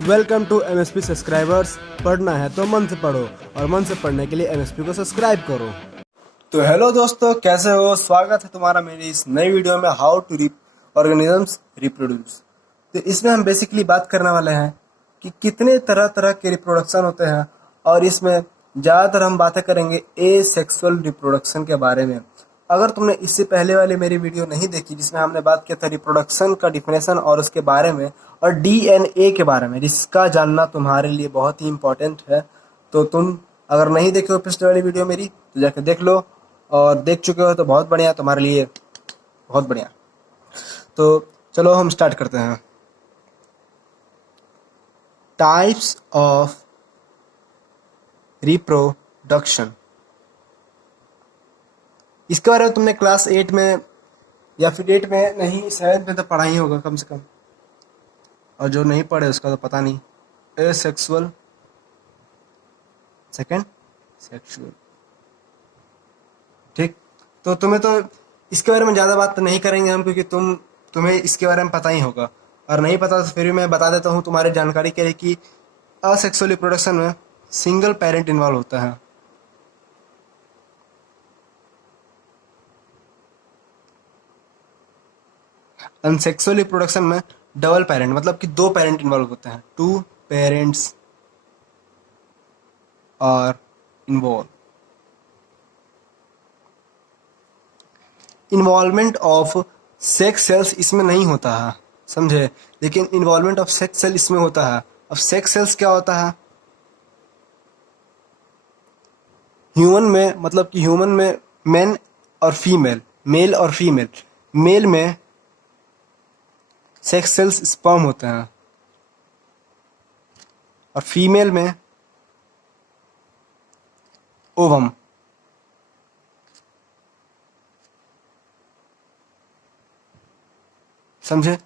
Welcome to MSP subscribers. पढ़ना है तो मन से पढ़ो और मन से पढ़ने के लिए एमएसपी को सब्सक्राइब करो। तो हेलो दोस्तों, कैसे हो? स्वागत है तुम्हारा मेरी इस नई वीडियो में, हाउ टू ऑर्गेनिजम्स रिप्रोड्यूस। तो इसमें हम बेसिकली बात करने वाले हैं कि कितने तरह तरह के रिप्रोडक्शन होते हैं, और इसमें ज़्यादातर हम बातें करेंगे ए सेक्सुअल रिप्रोडक्शन के बारे में। अगर तुमने इससे पहले वाली मेरी वीडियो नहीं देखी जिसमें हमने बात किया था रिप्रोडक्शन का डिफिनेशन और उसके बारे में और डीएनए के बारे में, जिसका जानना तुम्हारे लिए बहुत ही इम्पोर्टेंट है, तो तुम अगर नहीं देखे हो पिछले वाली वीडियो मेरी तो जाकर देख लो, और देख चुके हो तो बहुत बढ़िया, तुम्हारे लिए बहुत बढ़िया। तो चलो हम स्टार्ट करते हैं। टाइप्स ऑफ रिप्रोडक्शन, इसके बारे में तुमने क्लास 8 में या फिर 8 में नहीं 7 में तो पढ़ा ही होगा कम से कम, और जो नहीं पढ़े उसका तो पता नहीं। ए सेक्सुअल, सेकेंड सेक्सुअल, ठीक। तो तुम्हें तो इसके बारे में ज़्यादा बात तो नहीं करेंगे हम, क्योंकि तुम्हें इसके बारे में पता ही होगा, और नहीं पता तो फिर भी मैं बता देता हूँ तुम्हारी जानकारी के लिए कि असेक्सुअल रिप्रोडक्शन में सिंगल पेरेंट इन्वॉल्व होता है। अनसेक्सुअल रिप्रोडक्शन में डबल पेरेंट, मतलब कि 2 पेरेंट इन्वॉल्व होते हैं, 2 parents are involve. Involvement of sex cells इसमें नहीं होता है, समझे, लेकिन इन्वॉल्वमेंट ऑफ सेक्स सेल इसमें होता है। अब सेक्स सेल्स क्या होता है? ह्यूमन में, मतलब कि ह्यूमन में मेन और फीमेल, मेल और फीमेल, मेल में सेक्स सेल्स स्पर्म होते हैं और फीमेल में ओवम। समझे,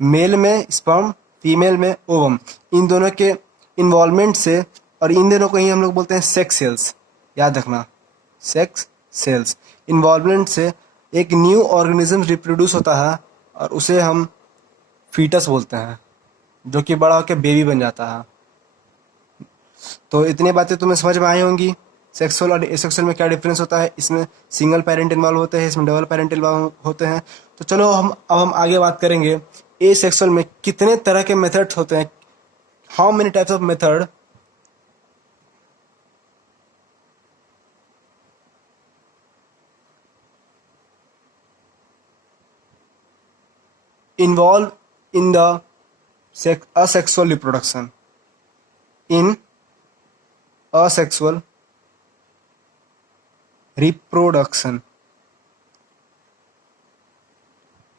मेल में स्पर्म, फीमेल में ओवम। इन दोनों के इन्वॉल्वमेंट से, और इन दोनों को ही हम लोग बोलते हैं सेक्स सेल्स, याद रखना, सेक्स सेल्स। इन्वॉल्वमेंट से एक न्यू ऑर्गेनिज्म रिप्रोड्यूस होता है और उसे हम फीटस बोलते हैं, जो कि बड़ा होकर बेबी बन जाता है। तो इतनी बातें तुम्हें समझ में आई होंगी। सेक्सुअल और एसेक्सुअल में क्या डिफरेंस होता है, इसमें सिंगल पेरेंट इन्वॉल्व होते हैं, इसमें डबल पेरेंट इन्वॉल्व होते हैं। तो चलो अब हम आगे बात करेंगे ए सेक्सुअल में कितने तरह के मेथड्स होते हैं, how many types of method involve in the asexual reproduction, in asexual reproduction।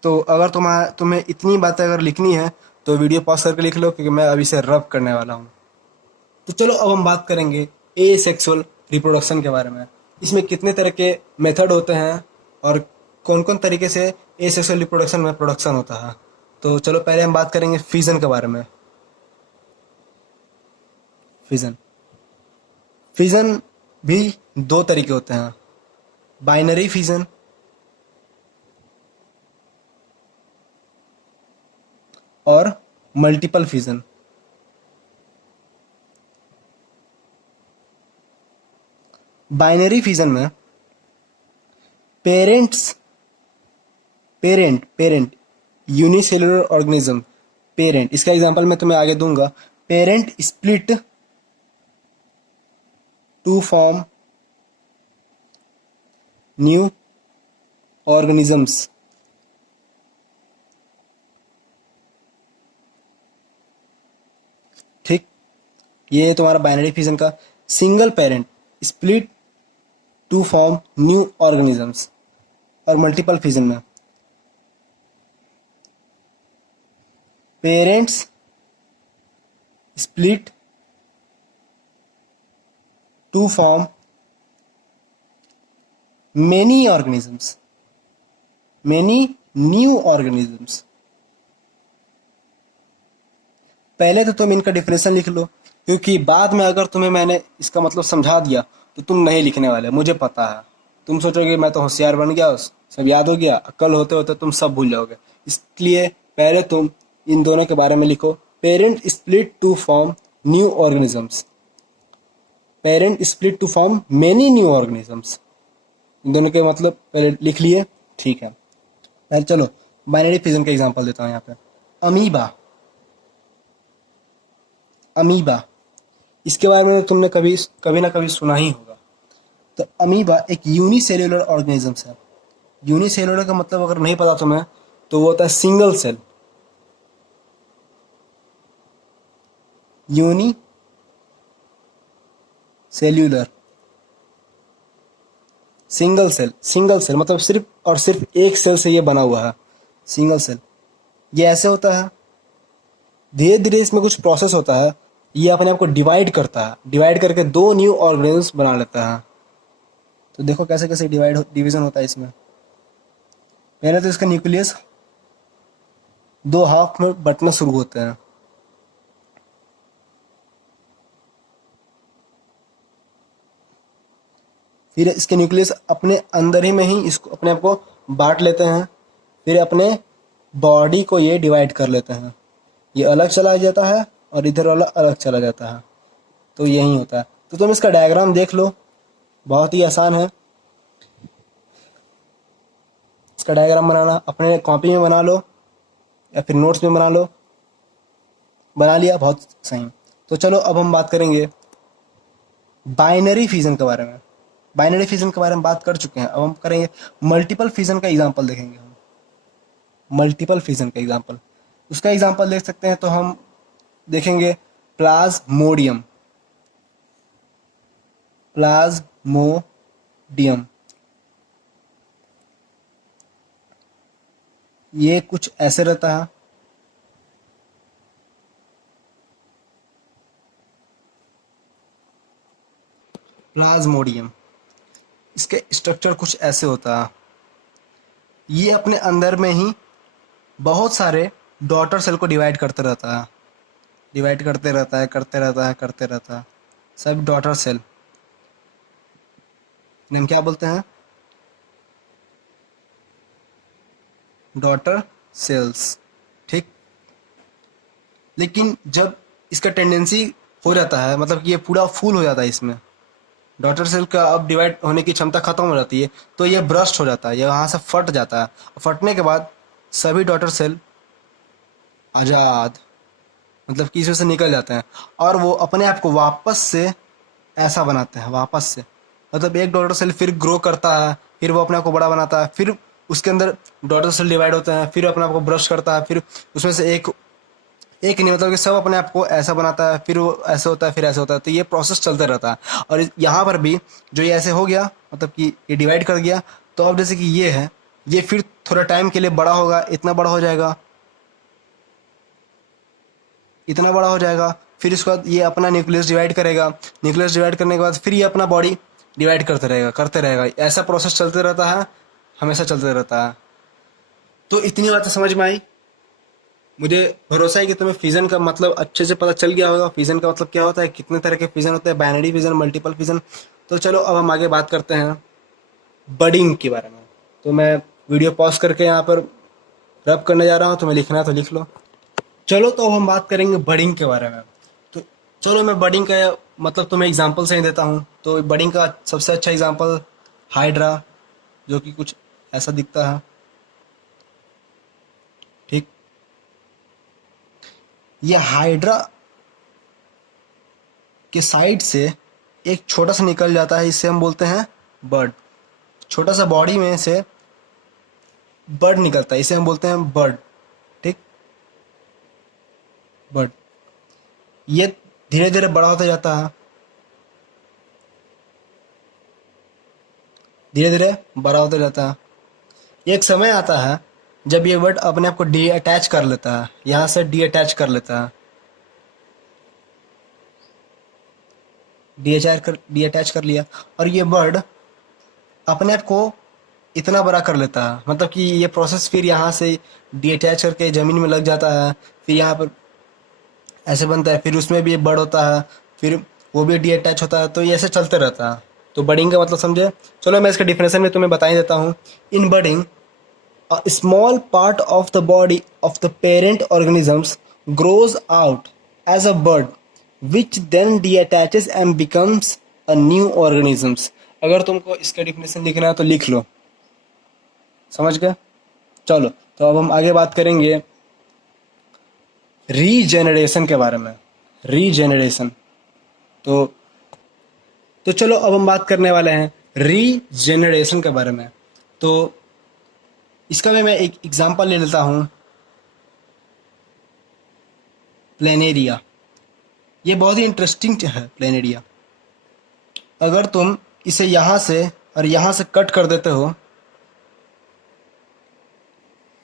तो अगर तुम्हें इतनी बातें अगर लिखनी है तो वीडियो पॉज करके लिख लो, क्योंकि मैं अभी से रब करने वाला हूँ। तो चलो अब हम बात करेंगे ए सेक्सुअल रिप्रोडक्शन के बारे में। इसमें कितने तरह के मेथड होते हैं और कौन कौन तरीके से ए सेक्सुअल रिप्रोडक्शन में प्रोडक्शन होता है। तो चलो पहले हम बात करेंगे फिजन के बारे में। फिजन फिजन भी 2 तरीके होते हैं, बाइनरी फिजन और मल्टीपल फिजन। बाइनरी फिजन में पेरेंट यूनिसेलुलर ऑर्गेनिज्म, पेरेंट, इसका एग्जांपल मैं तुम्हें आगे दूंगा। Parent split to form new organisms. ठीक, ये तुम्हारा बाइनरी फिजन का। Single parent split to form new organisms. और मल्टीपल फिजन में parents split to form many organisms, many new organisms. पहले तो तुम इनका डिफिनेशन लिख लो, क्योंकि बाद में अगर तुम्हें मैंने इसका मतलब समझा दिया तो तुम नहीं लिखने वाले, मुझे पता है। तुम सोचोगे मैं तो होशियार बन गया, सब याद हो गया, कल होते होते तुम सब भूल जाओगे। इसलिए पहले तुम इन दोनों के बारे में लिखो parent split to form new organisms, parent split to form many new organisms. इन दोनों के मतलब पहले लिख लिए, ठीक है। पहले चलो बाइनरी फिजन का एग्जांपल देता हूँ यहाँ पे। अमीबा, अमीबा इसके बारे में तुमने कभी कभी ना कभी सुना ही होगा। तो अमीबा एक यूनिसेल्युलर ऑर्गेनिजम्स है। यूनिसेल्युलर का मतलब अगर नहीं पता तुम्हें तो वो होता है single cell. Unicellular, single cell, single cell मतलब सिर्फ और सिर्फ एक सेल से ये बना हुआ है, सिंगल सेल। ये ऐसे होता है, धीरे धीरे इसमें कुछ प्रोसेस होता है, ये अपने आप को डिवाइड करता है, डिवाइड करके दो न्यू ऑर्गेनिजम्स बना लेता है। तो देखो कैसे कैसे डिवीजन होता है इसमें। पहले तो इसका न्यूक्लियस दो हाफ में बंटना शुरू होते हैं। फिर इसके न्यूक्लियस अपने अंदर ही में ही इसको अपने आप को बांट लेते हैं। फिर अपने बॉडी को ये डिवाइड कर लेते हैं, ये अलग चला जाता है और इधर वाला अलग चला जाता है। तो यही होता है। तो तुम इसका डायग्राम देख लो, बहुत ही आसान है इसका डायग्राम बनाना। अपने कॉपी में बना लो या फिर नोट्स में बना लो। बना लिया, बहुत सही। तो चलो अब हम बात करेंगे बाइनरी फिजन के बारे में। बाइनरी फिजन के बारे में बात कर चुके हैं, अब हम करेंगे मल्टीपल फिजन का एग्जांपल देखेंगे हम। मल्टीपल फिजन का एग्जांपल, उसका एग्जांपल देख सकते हैं। तो हम देखेंगे प्लाज्मोडियम, प्लाज्मोडियम ये कुछ ऐसे रहता है। प्लाज्मोडियम इसके स्ट्रक्चर कुछ ऐसे होता है। ये अपने अंदर में ही बहुत सारे डॉटर सेल को डिवाइड करते रहता है, डिवाइड करते रहता है, करते रहता है, करते रहता है। सब डॉटर सेल, हम क्या बोलते हैं, डॉटर सेल्स, ठीक। लेकिन जब इसका टेंडेंसी हो जाता है, मतलब कि ये पूरा फुल हो जाता है, इसमें डॉटर सेल का अब डिवाइड होने की क्षमता खत्म हो जाती है, तो ये ब्रस्ट हो जाता है, ये वहाँ से फट जाता है। फटने के बाद सभी डॉटर सेल आज़ाद, मतलब कि इसमें से निकल जाते हैं और वो अपने आप को वापस से ऐसा बनाते हैं, वापस से। मतलब एक डॉटर सेल फिर ग्रो करता है, फिर वो अपने आप को बड़ा बनाता है, फिर उसके अंदर डॉटर सेल डिवाइड होते हैं, फिर अपने आप को ब्रश करता है, फिर उसमें से एक एक नहीं, मतलब कि सब अपने आप को ऐसा बनाता है, फिर वो ऐसे होता है, फिर ऐसे होता है। तो ये प्रोसेस चलते रहता है। और यहाँ पर भी जो ये ऐसे हो गया, मतलब कि ये डिवाइड कर गया, तो अब जैसे कि ये है, ये फिर थोड़ा टाइम के लिए बड़ा होगा, इतना बड़ा हो जाएगा, इतना बड़ा हो जाएगा। फिर उसके बाद ये अपना न्यूक्लियस डिवाइड करेगा, न्यूक्लियस डिवाइड करने के बाद फिर ये अपना बॉडी डिवाइड करते रहेगा, करते रहेगा। ऐसा प्रोसेस चलते रहता है, हमेशा चलते रहता है। तो इतनी बातें समझ में आई। मुझे भरोसा है कि तुम्हें फिजन का मतलब अच्छे से पता चल गया होगा। फिजन का मतलब क्या होता है, कितने तरह के फिजन होते हैं, बाइनरी फिजन, मल्टीपल फिजन। तो चलो अब हम आगे बात करते हैं बडिंग के बारे में। तो मैं वीडियो पॉज करके यहाँ पर रब करने जा रहा हूँ, तुम्हें लिखना है तो लिख लो। चलो तो अब हम बात करेंगे बडिंग के बारे में। तो चलो मैं बडिंग का मतलब तुम्हें एग्जाम्पल से ही देता हूँ। तो बडिंग का सबसे अच्छा एग्जाम्पल हाइड्रा, जो कि कुछ ऐसा दिखता है, ठीक। ये हाइड्रा के साइड से एक छोटा सा निकल जाता है, इससे हम बोलते हैं बर्ड। छोटा सा बॉडी में से बर्ड निकलता है, इसे हम बोलते हैं बर्ड, ठीक, बर्ड। ये धीरे धीरे बड़ा होता जाता है, धीरे धीरे बड़ा होता जाता है। एक समय आता है जब ये बर्ड अपने आप को डी अटैच कर लेता है, यहाँ से डी अटैच कर लेता है, डी अटैच कर लिया, और ये बर्ड अपने आप को इतना बड़ा कर लेता है। मतलब कि ये प्रोसेस फिर यहाँ से डी अटैच करके ज़मीन में लग जाता है, फिर यहाँ पर ऐसे बनता है, फिर उसमें भी बर्ड होता है, फिर वो भी डी अटैच होता है। तो ये ऐसे चलते रहता है। तो बर्डिंग का मतलब समझे। चलो मैं इसका डिफिनेशन में तुम्हें बता ही देता हूँ। इन बर्डिंग, a small part of the body of the parent organisms grows out as a bud which then deattaches and becomes a new organisms। अगर तुमको इसका डिफिनेशन लिखना है तो लिख लो, समझ गए। चलो तो अब हम आगे बात करेंगे रीजेनरेशन के बारे में। रीजेनरेशन तो चलो अब हम बात करने वाले हैं रीजेनरेशन के बारे में। तो इसका मैं एक एग्जांपल ले लेता हूँ, प्लेनेरिया। ये बहुत ही इंटरेस्टिंग है प्लेनेरिया। अगर तुम इसे यहाँ से और यहाँ से कट कर देते हो,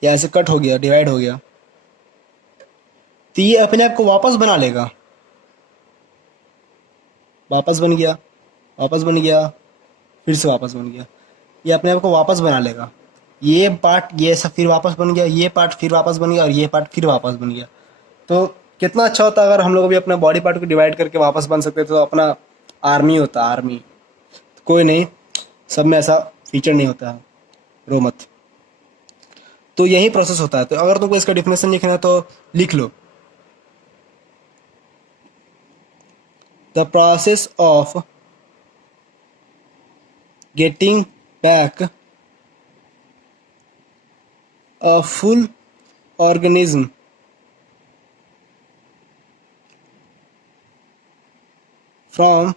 यहाँ से कट हो गया, डिवाइड हो गया, तो ये अपने आप को वापस बना लेगा। वापस बन गया, वापस बन गया, फिर से वापस बन गया। ये अपने आप को वापस बना लेगा। ये पार्ट ये सब फिर वापस बन गया, ये पार्ट फिर वापस बन गया, और ये पार्ट फिर वापस बन गया। तो कितना अच्छा होता अगर हम लोग भी अपने बॉडी पार्ट को डिवाइड करके वापस बन सकते, तो अपना आर्मी होता, आर्मी। कोई नहीं, सब में ऐसा फीचर नहीं होता है, रो मत। तो यही प्रोसेस होता है। तो अगर तुमको इसका डिफिनेशन लिखना है तो लिख लो, the process of getting back a full organism from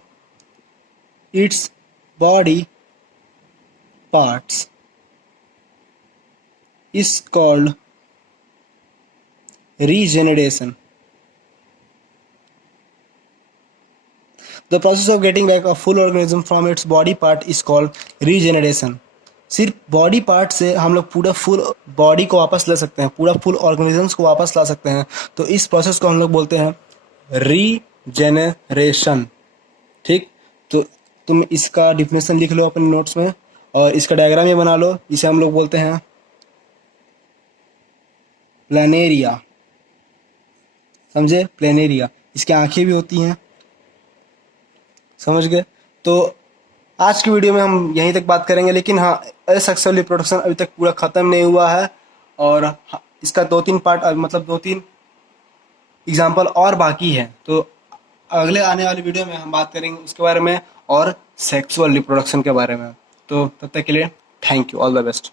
its body parts is called regeneration। The process of getting back a full organism from its body part is called regeneration। सिर्फ body part से हम लोग पूरा full body को वापस ला सकते हैं, पूरा फुल ऑर्गेनिजम्स को वापस ला सकते हैं। तो इस प्रोसेस को हम लोग बोलते हैं रीजेनरेशन। ठीक, तो तुम इसका डिफिनेशन लिख लो अपने नोट्स में, और इसका डायग्राम ये बना लो। इसे हम लोग बोलते हैं प्लेनेरिया, समझे, प्लेनेरिया। इसकी आंखें भी होती हैं, समझ गए। तो आज की वीडियो में हम यहीं तक बात करेंगे, लेकिन हाँ, असेक्सुअल रिप्रोडक्शन अभी तक पूरा ख़त्म नहीं हुआ है, और इसका 2-3 पार्ट, मतलब 2-3 एग्जाम्पल और बाकी है। तो अगले आने वाली वीडियो में हम बात करेंगे उसके बारे में, और सेक्सुअल रिप्रोडक्शन के बारे में। तो तब तक के लिए thank you, all the best.